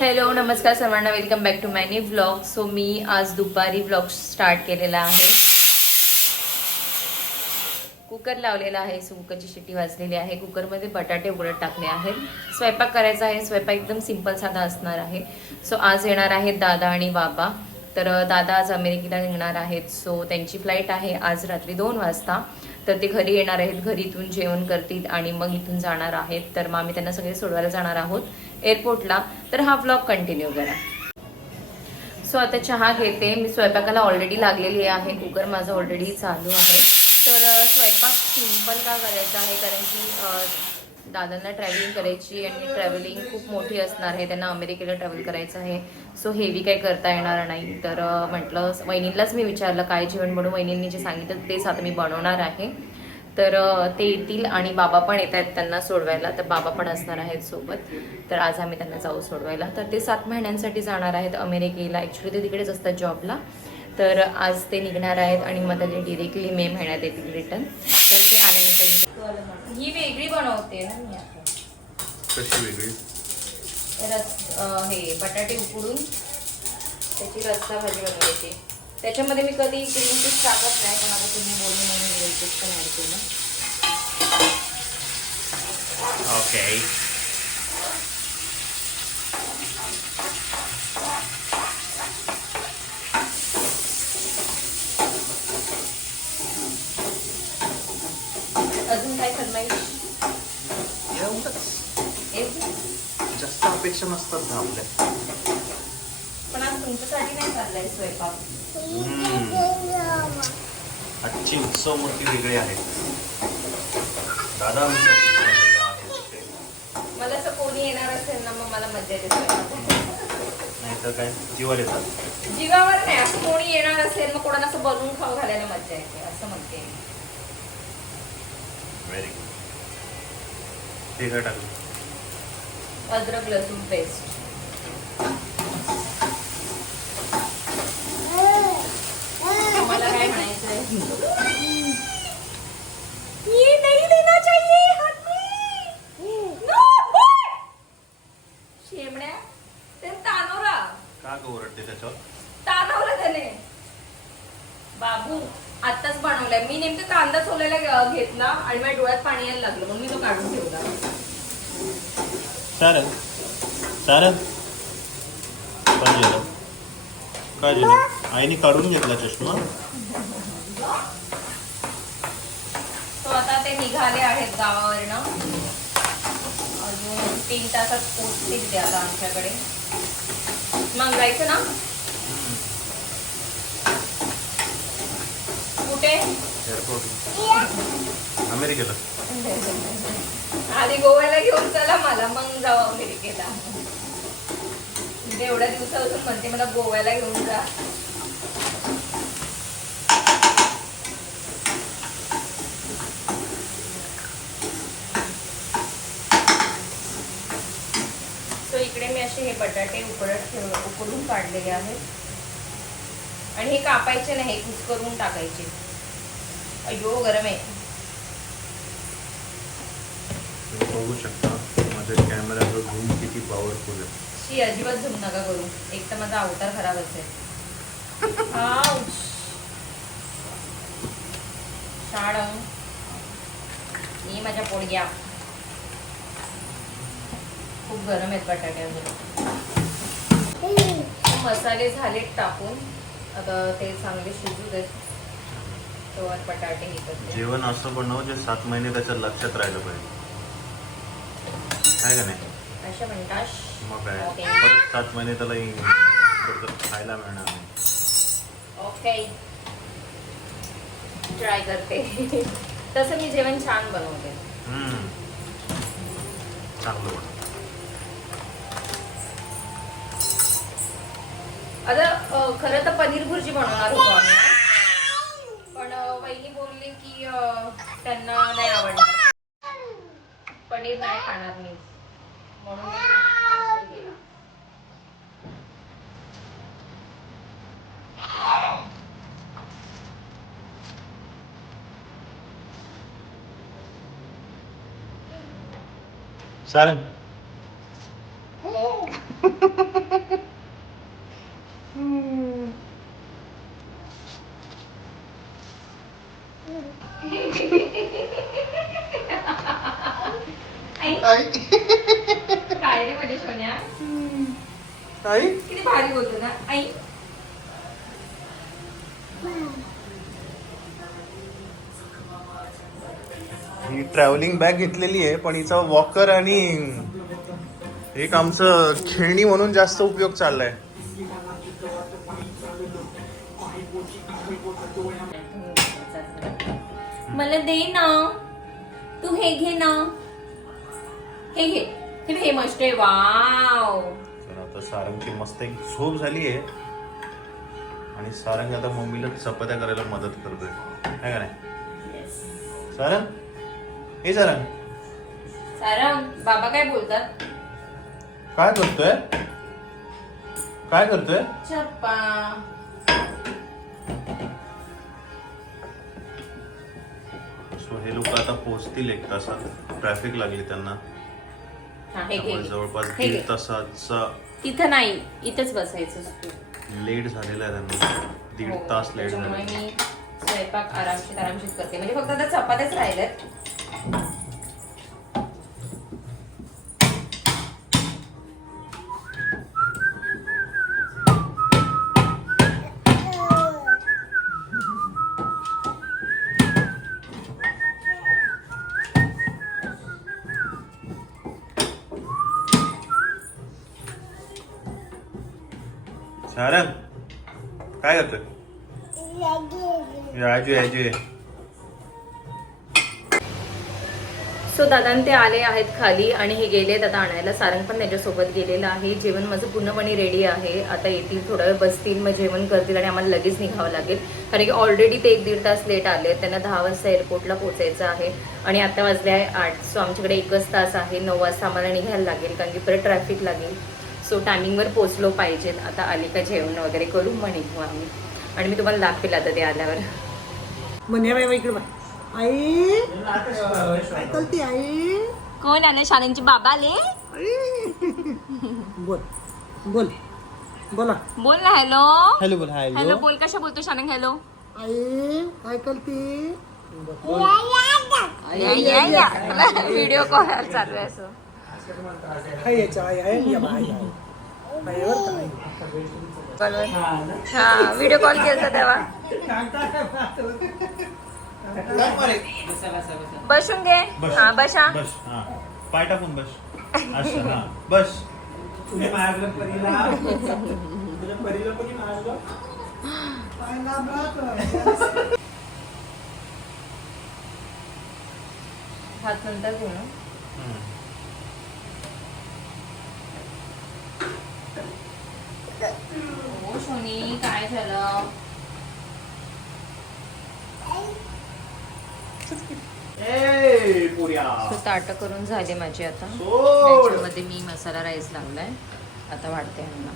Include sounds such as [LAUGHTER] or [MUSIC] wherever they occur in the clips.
Hello नमस्कार सर्वांना. Welcome back to my vlog so मी आज दुपारी व्लॉग स्टार्ट केलेला आहे. कुकर लावलेला आहे. सो कुकरची शिट्टी वाजलेली आहे. कुकरमध्ये बटाटे उघडत टाकले आहेत. स्वयंपाक करायचा आहे. स्वयंपाक एकदम सिंपल साधा असणार आहे. सो आज येणार आहेत दादा आणि बाबा. तर दादा आज अमेरिकेला निघणार आहेत. सो त्यांची फ्लाईट आहे आज रात्री दोन वाजता. तर ते घरी येणार आहेत घरी इथून जेवण करतील आणि मग इथून जाणार आहेत. तर मग आम्ही त्यांना सगळे सोडवायला जाणार आहोत एअरपोर्टला. तर हा ब्लॉग कंटिन्यू करा. सो आता चहा घेते. मी स्वयंपाकाला ऑलरेडी लागलेली आहे. कुकर माझं ऑलरेडी चालू आहे. तर स्वयंपाक सिंपल का करायचा आहे? कारण की दादांना ट्रॅव्हलिंग करायची आणि ट्रॅव्हलिंग खूप मोठी असणार आहे. त्यांना अमेरिकेला ट्रॅव्हल करायचं आहे. सो हेवी काही करता येणार नाही. तर म्हटलं वहिनींलाच मी विचारलं काय जेवण म्हणून वहिनींनी जे सांगितलं तेच आता मी बनवणार आहे. तर ते येतील आणि बाबा पण येत आहेत त्यांना सोडवायला. तर बाबा पण असणार आहेत सोबत. तर आज आम्ही त्यांना जाऊ सोडवायला. तर ते सात महिन्यांसाठी जाणार आहेत अमेरिकेला. ॲक्च्युली ते तिकडेच असतात जॉबला तर आज ते निघणार आहेत आणि मग ते डिरेक्टली मे महिन्यात येतील रिटर्न तर ते आल्यानंतर ही वेगळी बनवते ना मी आता. कशी वेगळी? रस हे बटाटे उकडून त्याची रस्सा भाजी बनवायची त्याच्यामध्ये मी कधी क्रीम पीस टाकत नाही पण आता तुम्ही बोलून म्हणून पण ॲड केलं. ओके अजून काय फरमाईश एवढंच एवढं? जास्त ना आपल्या पण आज तुमच्यासाठी नाही चाललाय स्वयंपाक. आजची उत्सव मूर्ती वेगळी आहे. दादा. मला असं कोणी येणार असेल ना मग मला मजा येते. नाहीतर काय? जीवार येतात. जीवावर नाही असं कोणी येणार असेल मग कोणाला असं बनवून खाऊ घालायला मजा येते असं म्हणते. व्हेरी गुड ते काय टाकलं અદરક લસણ પેસ્ટ चालेल चालेल काय झालं काय झालं आईने काढून घेतला चष्मा. तो आता ते निघाले आहेत गावावरनं. अजून तीन तासात पोचतील ते आता आमच्याकडे. मग जायचं ना? कुठे? एअरपोर्ट अमेरिकेला. [LAUGHS] आधी गोव्याला घेऊन चला मला मग जाऊ अमेरिकेला. म्हणजे एवढ्या दिवसापासून म्हणते मला गोव्याला घेऊन जा. सो इकडे मी असे हे बटाटे उकडत ठेव उकडून काढलेले आहेत. आणि हे कापायचे नाही कुस करून टाकायचे. अयो गरम आहे तुम्ही बघू शकता. माझ्या कॅमेऱ्याचं झूम किती पॉवरफुल आहे. शी अजिबात झूम नका करू. एक तर माझा अवतार खराबच आहे Ouch. शाळं. ही माझ्या पोळग्या खूप गरम आहेत बटाटे अजून. मसाले झालेत टाकून. आता ते चांगले शिजू देत. तेव्हा बटाटे हे जेवण असं बनव जे सात महिने त्याच्या लक्षात राहिलं पाहिजे. काय का नाही? अशा मग काय. परत सात महिने त्याला इ- परत खायला मिळणार नाही. ओके. ट्राय करते. तसं मी जेवण छान बनवते. हम्म. चांगलं बनव. आता अ, खरं तर पनीर भुर्जी बनवणार होतो आम्ही. पण अ, वहिनी बोलली की अ, त्यांना नाही आवडणार. पनीर नाही खाणार मी. म्हणून मी केलं. चालेल हो ना आई? किती भारी बोलतो ना. आई. ही ट्रॅव्हलिंग बॅग घेतलेली आहे पण हिचा वॉकर आणि एक आमचं खेळणी म्हणून जास्त उपयोग चाललाय. मला दे ना. तू हे घे ना. हे घे. हे मस्त आहे. वाव. तर आता सारंगची मस्त एक झोप झाली आहे. आणि सारंग आता मम्मीला चपात्या करायला मदत करतोय. का नाही? सारंग? हे सारंग. सारंग बाबा काय बोलतात? काय करतोय? काय करतोय? चप्पा. सो हे लोक आता पोहोचतील एक तासात. ट्रॅफिक लागली त्यांना. हा हे घे त्यामुळे जवळपास हे घे. दीड तासाचा तिथं नाही इथंच बसायचं लेट झालेला आहे त्यांना. दीड हो, तास लेट त्याच्यामुळे झाले मी स्वयंपाक आरामशीर आरामशीर करते. म्हणजे फक्त आता चपात्याच राहिल्यात. सारंग काय करतोय राजू राजू सो दादा ते आले आहेत खाली आणि हे गेले आता आणायला. सारंग पण त्याच्यासोबत गेलेलं आहे. जेवण माझं पूर्णपणे रेडी आहे. आता येतील थोडा वेळ बसतील मग जेवण करतील आणि आम्हाला लगेच निघावं लागेल. कारण की ऑलरेडी ते एक दीड तास लेट आले. त्यांना दहा वाजता एअरपोर्टला पोहोचायचं आहे. आणि आता वाजले आहे आठ. सो आमच्याकडे एकच तास आहे. नऊ वाजता आम्हाला निघायला लागेल कारण की परत ट्रॅफिक लागेल. सो टायमिंगवर पोचलो पाहिजेत. आता आले का जेवण वगैरे करू मग निघू आम्ही. आणि मी तुम्हाला दाखवेल आता ते आल्यावर. म्हणे इकडे. आई कोण आले? शाळेंचे बाबा आले. बोल बोल बोला. बोल ना हॅलो. हॅलो बोल हॅलो. बोल कशा बोलतो शानंग हॅलो. आई काय करते? [LAUGHS] व्हिडिओ कॉल चालू आहे असं. हाय आहे या बाई आई आई बरं का आई. हा व्हिडिओ कॉल केला तेव्हा बसून घे बस हा बसा बस हा पाय टाकून बस हा बस तुझ्या मारलं परीला तुझ्या परीला कोणी मारलं काय घाबरत? हात नंतर घेऊ ना हो सोनी काय झालं? ताट करून झाले माझे आता. त्याच्यामध्ये मी मसाला राईस लावलाय. आता वाढते यांना.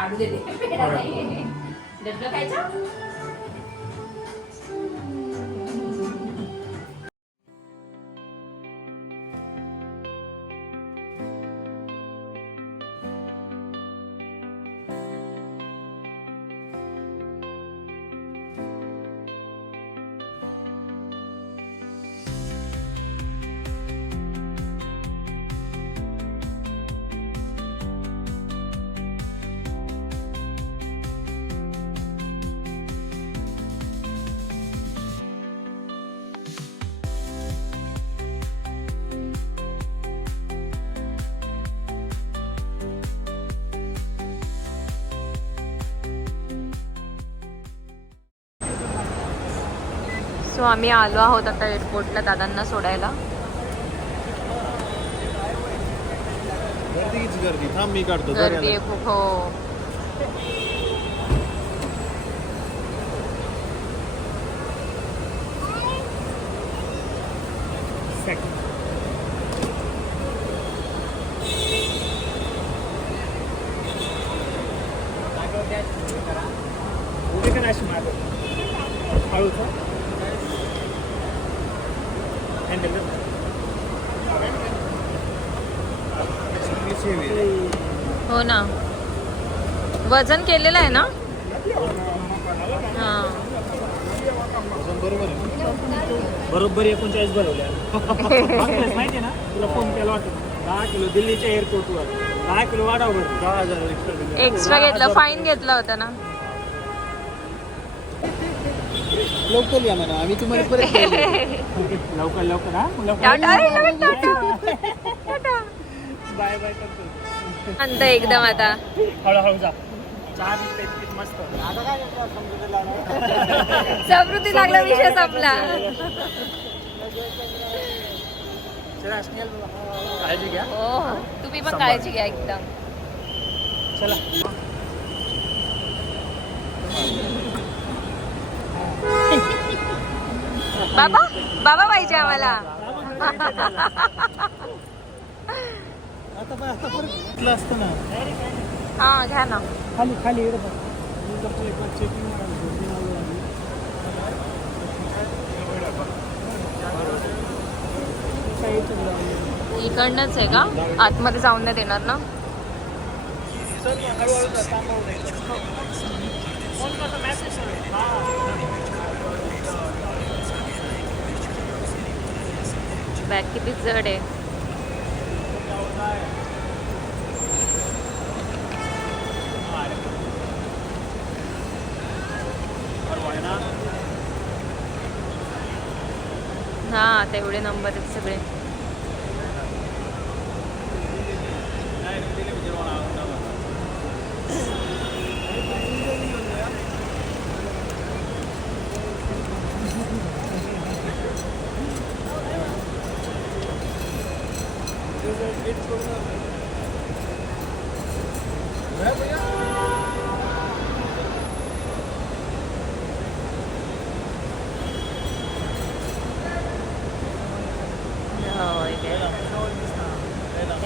आता लाडू देते पेढा नाही. डबलं खायचं सो आम्ही आलो आहोत आता एअरपोर्टला दादांना सोडायला. गर्दीच गर्दी. थांब मी काढतो. गर्दी आहे खूप हो. हो ना. वजन केलेलं आहे ना? हा. बरोबर एकोणचाळीस भरवल्या [LAUGHS] माहिती ना? तुला फोन केला वाटतं दहा किलो दिल्लीच्या एअरपोर्टवर दहा किलो वाढाव भर दहा हजार एक्स्ट्रा एक्स्ट्रा घेतलं फाईन घेतला होता ना? लवकर या म्हणा आम्ही तुम्हाला परत [LAUGHS] लवकर लवकर हा. टाटा. [LAUGHS] बाय बाय करतो. शांत एकदम आता. हळूहळू जा. समृद्धी लागला विषय संपला. काळजी घ्या. हो. तुम्ही पण काळजी घ्या एकदम. चला. बाबा बाबा पाहिजे आम्हाला. असतं ना हा घ्या ना खाली खाली इकडे बघ. मी करतो एक बार checking मारायला. झोपून आलो आम्ही. काय इथून जाऊन? इकडनंच आहे का आतमध्ये जाऊन नाही देणार ना. बॅग किती जड आहे हा तेवढे नंबर आहेत सगळे. हो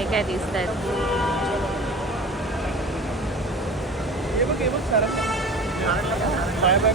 काय दिसत आहेत बाय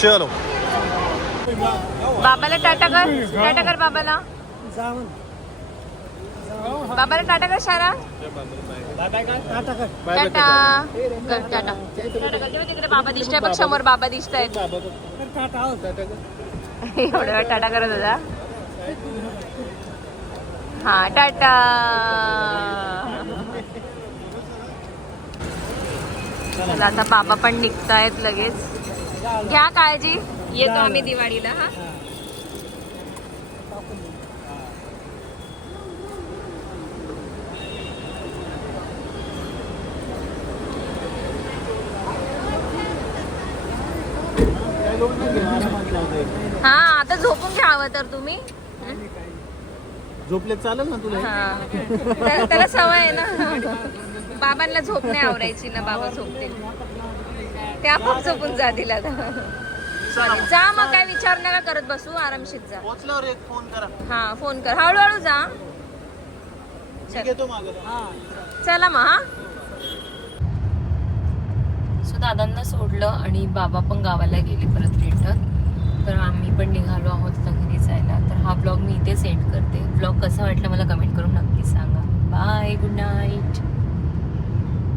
चलो बाबाला टाटा कर टाटा कर बाबाला. जा बाबाला टाटा कर शारा. टाटा. कर. टाटा. कर टाटा तिकडे बाबा दिसताय बघ समोर बाबा दिसत आहेत कर टाटा कर. वेळ टाटा करत होता. हा टाटा. आता बाबा पण निघतायत लगेच. घ्या काळजी. येतो आम्ही दिवाळीला हा. हा. आता झोपून घ्यावं तर तुम्ही. झोपले चालेल ना तुला? त्या- त्याला सवय आहे ना. बाबांना झोप नाही आवरायची ना बाबा झोपतील. ते आपोआप झोपून जातील आता. चालेल. जा मग काय विचार नका करत बसू आरामशीर जा. पोहोचल्यावर एक फोन करा. हा फोन कर. हळूहळू जा. चल. मागं. हा. चला मग हा. सो दादांना सोडलं आणि बाबा पण गावाला गेले परत रिटर्न तर आम्ही पण निघालो आहोत घरी जायला. तर हा ब्लॉग मी इथे सेंड करते. ब्लॉग कसा वाटला मला कमेंट करून नक्की